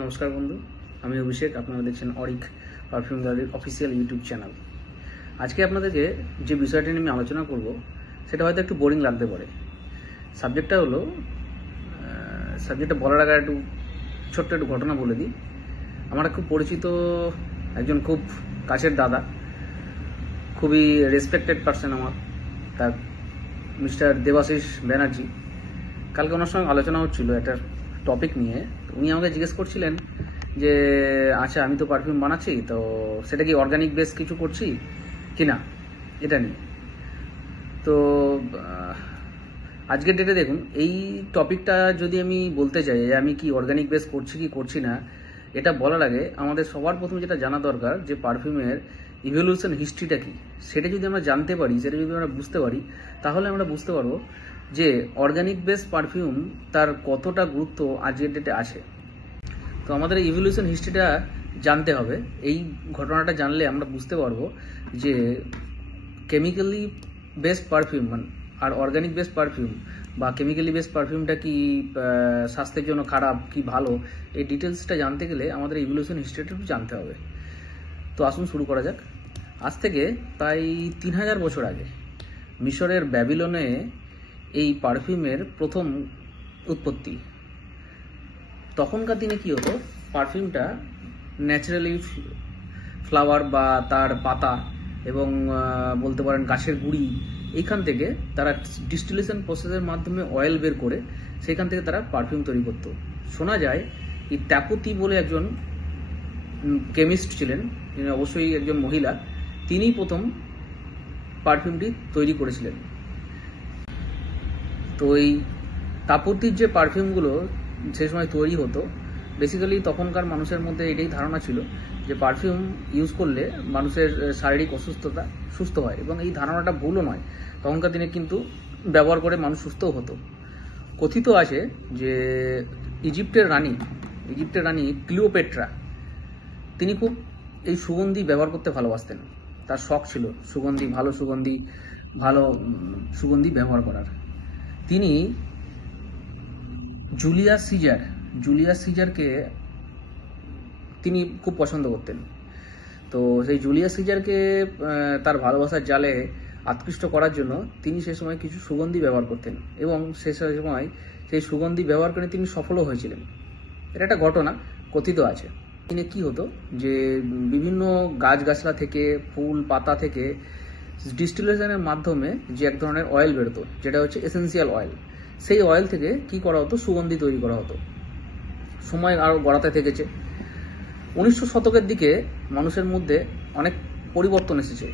নমস্কার বন্ধু, আমি অভিষেক। আপনারা দেখছেন অরিক পারফিউম গ্যালারির অফিসিয়াল ইউটিউব চ্যানেল। আজকে আপনাদেরকে যে বিষয়টা নিয়ে আমি আলোচনা করব সেটা হয়তো একটু বোরিং লাগতে পারে। সাবজেক্টটা বলার আগে ছোট্ট একটু ঘটনা বলে দিই। আমার খুব পরিচিত একজন খুব কাছের দাদা, খুবই রেসপেক্টেড পার্সন আমার, তার মিস্টার দেবাশিস ব্যানার্জি। কালকে ওনার সঙ্গে আলোচনা হচ্ছিল একটা টপিক নিয়ে। উনি আমাকে জিজ্ঞেস করছিলেন যে আচ্ছা, আমি তো পারফিউম বানাচ্ছি, তো সেটা কি অর্গানিক বেস কিছু করছি কি না, এটা নিয়ে। তো আজকের ডেটে দেখুন, এই টপিকটা যদি আমি বলতে চাই যে আমি কি অর্গানিক বেস করছি কি করছি না, এটা বলার আগে আমাদের সবার প্রথমে যেটা জানা দরকার যে পারফিউমের ইভলিউশন হিস্ট্রিটা কি। সেটা যদি আমরা জানতে পারি, সেটা যদি আমরা বুঝতে পারি, তাহলে আমরা বুঝতে পারবো যে অর্গানিক বেস পারফিউম তার কতটা গুরুত্ব আজকের ডেটে আছে। তো আমাদের ইভলিউশন হিস্ট্রিটা জানতে হবে। এই ঘটনাটা জানলে আমরা বুঝতে পারবো যে কেমিক্যালি বেসড পারফিউম আর অর্গানিক বেসড পারফিউম বা কেমিক্যালি বেসড পারফিউমটা কি স্বাস্থ্যের জন্য খারাপ কি ভালো, এই ডিটেলসটা জানতে গেলে আমাদের ইভলিউশন হিস্ট্রিটা একটু জানতে হবে। তো আসুন শুরু করা যাক। আজ থেকে প্রায় 3000 বছর আগে মিশরের ব্যাবিলনে এই পারফিউমের প্রথম উৎপত্তি। তখনকার দিনে কি হতো, পারফিউমটা ন্যাচারালি ফ্লাওয়ার বা তার পাতা এবং বলতে পারেন গাছের গুঁড়ি, এইখান থেকে তারা ডিস্টিলেশন প্রসেসের মাধ্যমে অয়েল বের করে সেখান থেকে তারা পারফিউম তৈরি করতো। শোনা যায় এই ট্যাপুতি বলে একজন কেমিস্ট ছিলেন, অবশ্যই একজন মহিলা, তিনিই প্রথম পারফিউমটি তৈরি করেছিলেন। তো এই তাপতির যে পারফিউমগুলো সে সময় তৈরি হতো, বেসিক্যালি তখনকার মানুষের মধ্যে এটাই ধারণা ছিল যে পারফিউম ইউজ করলে মানুষের শারীরিক অসুস্থতা সুস্থ হয়, এবং এই ধারণাটা ভুলও নয়। তখনকার দিনে কিন্তু ব্যবহার করে মানুষ সুস্থও হতো। কথিত আছে যে ইজিপ্টের রানী ক্লিওপেট্রা, তিনি খুব এই সুগন্ধি ব্যবহার করতে ভালোবাসতেন। তার শখ ছিল ভালো সুগন্ধি ব্যবহার করার। তিনি জুলিয়াস সিজারকে তিনি খুব পছন্দ করতেন। তো সেই জুলিয়াস সিজারকে তার ভালোবাসার জালে আকৃষ্ট করার জন্য তিনি সে সময় কিছু সুগন্ধি ব্যবহার করতেন, এবং সে সময় সেই সুগন্ধি ব্যবহার করে তিনি সফলও হয়েছিলেন। এটা একটা ঘটনা কথিত আছে। তিনি কি হতো যে বিভিন্ন গাছগাছলা থেকে, ফুল পাতা থেকে ডিস্টিলেশনের মাধ্যমে যে এক ধরনের অয়েল বেরোতো, যেটা হচ্ছে এসেন্সিয়াল অয়েল, সেই অয়েল থেকে কি করা হতো, সুগন্ধি তৈরি করা হতো। সময় আরও গড়াতে থেকেছে। 1900 শতকের দিকে মানুষের মধ্যে অনেক পরিবর্তন এসেছে।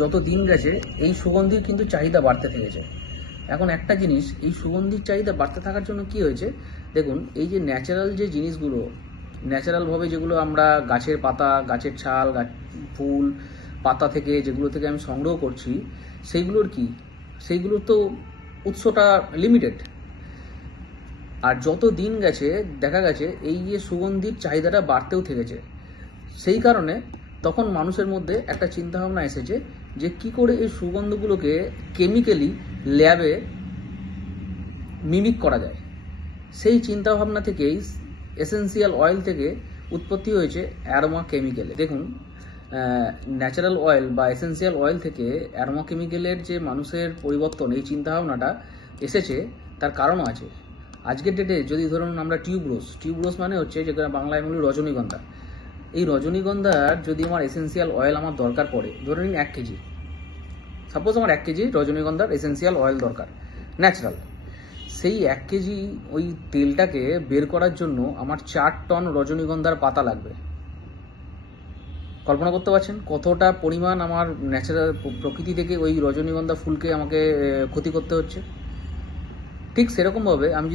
যত দিন গেছে এই সুগন্ধির কিন্তু চাহিদা বাড়তে থেকেছে। এখন একটা জিনিস, এই সুগন্ধির চাহিদা বাড়তে থাকার জন্য কি হয়েছে দেখুন, এই যে ন্যাচারাল যে জিনিসগুলো, ন্যাচারালভাবে যেগুলো আমরা গাছের পাতা, গাছের ছাল, ফুল পাতা থেকে যেগুলো থেকে আমি সংগ্রহ করছি, সেইগুলোর তো উৎসটা লিমিটেড। আর যত দিন গেছে দেখা গেছে এই যে সুগন্ধির চাহিদাটা বাড়তেও থেকেছে। সেই কারণে তখন মানুষের মধ্যে একটা চিন্তাভাবনা এসেছে যে কি করে এই সুগন্ধগুলোকে কেমিক্যালি ল্যাবে মিমিক করা যায়। সেই চিন্তাভাবনা থেকেই এসেন্সিয়াল অয়েল থেকে উৎপত্তি হয়েছে অ্যারোমা কেমিক্যালে। দেখুন, ন্যাচারাল অয়েল বা এসেন্সিয়াল অয়েল থেকে অ্যারোমা কেমিক্যালের যে মানুষের পরিবর্তন, এই চিন্তাভাবনাটা এসেছে, তার কারণও আছে। আজকের ডেটে যদি ধরুন আমরা টিউবরোজ মানে হচ্ছে যেটা বাংলায় বলি রজনীগন্ধা, এই রজনীগন্ধার যদি আমার এসেন্সিয়াল অয়েল আমার দরকার পড়ে, ধরে নিন 1 কেজি, সাপোজ আমার 1 কেজি রজনীগন্ধার এসেন্সিয়াল অয়েল দরকার ন্যাচারাল, সেই 1 কেজি ওই তেলটাকে বের করার জন্য আমার 4 টন রজনীগন্ধার পাতা লাগবে। কল্পনা করতে পারছেন কতটা পরিমাণ আমার ন্যাচারাল প্রকৃতি থেকে ওই রজনীগন্ধা ফুলকে আমাকে ক্ষতি করতে হচ্ছে। ঠিক সেরকমভাবে আমি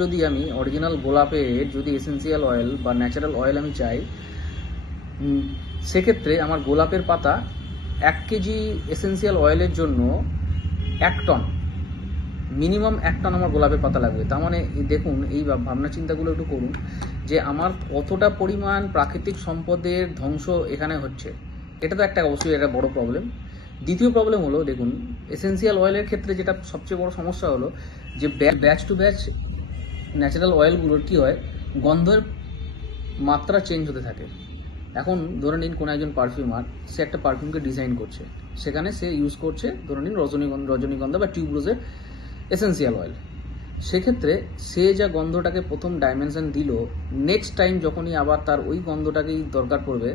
যদি আমি অরিজিনাল গোলাপের যদি এসেন্সিয়াল অয়েল বা ন্যাচারাল অয়েল আমি চাই, সেক্ষেত্রে আমার গোলাপের পাতা 1 কেজি এসেন্সিয়াল অয়েলের জন্য 1 টন, মিনিমাম 1 টন আমার গোলাপের পাতা লাগবে। তার মানে দেখুন, এই ভাবনা চিন্তাগুলো একটু করুন যে আমার কতটা পরিমাণ প্রাকৃতিক সম্পদের ধ্বংস এখানে হচ্ছে। এটা তো অবশ্যই একটা বড় প্রবলেম। দ্বিতীয় প্রবলেম হলো, দেখুন এসেন্সিয়াল অয়েলের ক্ষেত্রে যেটা সবচেয়ে বড় সমস্যা হলো যে ব্যাচ টু ব্যাচ ন্যাচারাল অয়েলগুলোর কি হয়, গন্ধের মাত্রা চেঞ্জ হতে থাকে। এখন ধরে নিন কোনো একজন পারফিউমার, সে একটা পারফিউমকে ডিজাইন করছে, সেখানে সে ইউজ করছে ধরে নিন রজনীগন্ধা বা টিউবরোজের এসেন্সিয়াল অয়েল। সেক্ষেত্রে সে যা গন্ধটাকে প্রথম ডাইমেনশন দিল, নেক্সট টাইম যখনই আবার তার ওই গন্ধটাকেই দরকার পড়বে,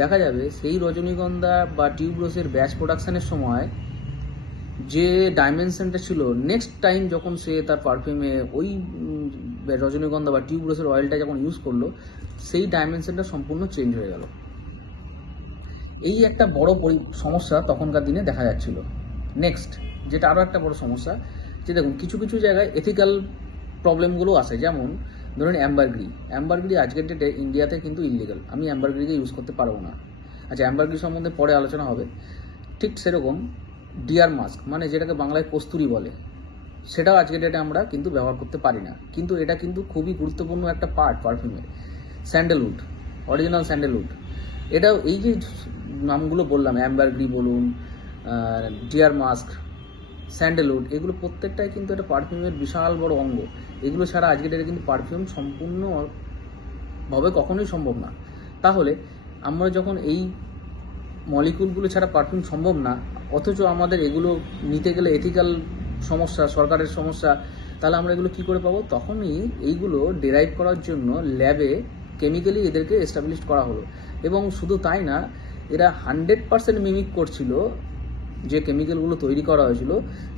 দেখা যাবে সেই রজনীগন্ধা বা টিউবরোজের ব্যাচ প্রোডাকশনের সময় যে ডাইমেনশনটা ছিল, নেক্সট টাইম যখন সে তার পারফিউমে ওই রজনীগন্ধা বা টিউবরোজের অয়েলটা যখন ইউজ করলো, সেই ডাইমেনশনটা সম্পূর্ণ চেঞ্জ হয়ে গেল। এই একটা বড় সমস্যা তখনকার দিনে দেখা যাচ্ছিল। নেক্সট যেটা আরও একটা বড় সমস্যা, যে দেখুন কিছু কিছু জায়গায় এথিক্যাল প্রবলেমগুলো আসে। যেমন ধরুন অ্যাম্বারগ্রি আজকের ডেটে ইন্ডিয়াতে কিন্তু ইলিগাল, আমি অ্যাম্বারগ্রিকে ইউজ করতে পারবো না। আচ্ছা, অ্যাম্বারগ্রি সম্বন্ধে পরে আলোচনা হবে। ঠিক সেরকম ডিয়ার মাস্ক, মানে যেটাকে বাংলায় কস্তুরি বলে, সেটাও আজকের ডেটে আমরা কিন্তু ব্যবহার করতে পারি না, কিন্তু এটা কিন্তু খুবই গুরুত্বপূর্ণ একটা পার্ট পারফিউমের। স্যান্ডেলউড, অরিজিনাল স্যান্ডেলউড, এটাও এই যে নামগুলো বললাম, অ্যাম্বারগ্রি বলুন, ডিয়ার মাস্ক, স্যান্ডেলউড, এগুলো প্রত্যেকটাই কিন্তু একটা পারফিউমের বিশাল বড় অঙ্গ। এগুলো ছাড়া আজকের ডেটে কিন্তু পারফিউম সম্পূর্ণভাবে কখনোই সম্ভব না। তাহলে আমরা যখন এই মলিকুলগুলো ছাড়া পারফিউম সম্ভব না, অথচ আমাদের এগুলো নিতে গেলে এথিক্যাল সমস্যা, সরকারের সমস্যা, তাহলে আমরা এগুলো কি করে পাবো? তখনই এইগুলো ডেরাইভ করার জন্য ল্যাবে কেমিক্যালি এদেরকে এস্টাবলিশ করা হলো। এবং শুধু তাই না, এরা 100% মিমিক করছিল। যে কেমিক্যালগুলো তৈরি করা হয়েছিল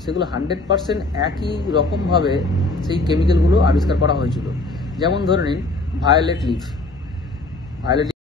সেগুলো 100% একই রকমভাবে সেই কেমিক্যালগুলো আবিষ্কার করা হয়েছিল। যেমন ধরে নিন ভায়োলেট লিফ,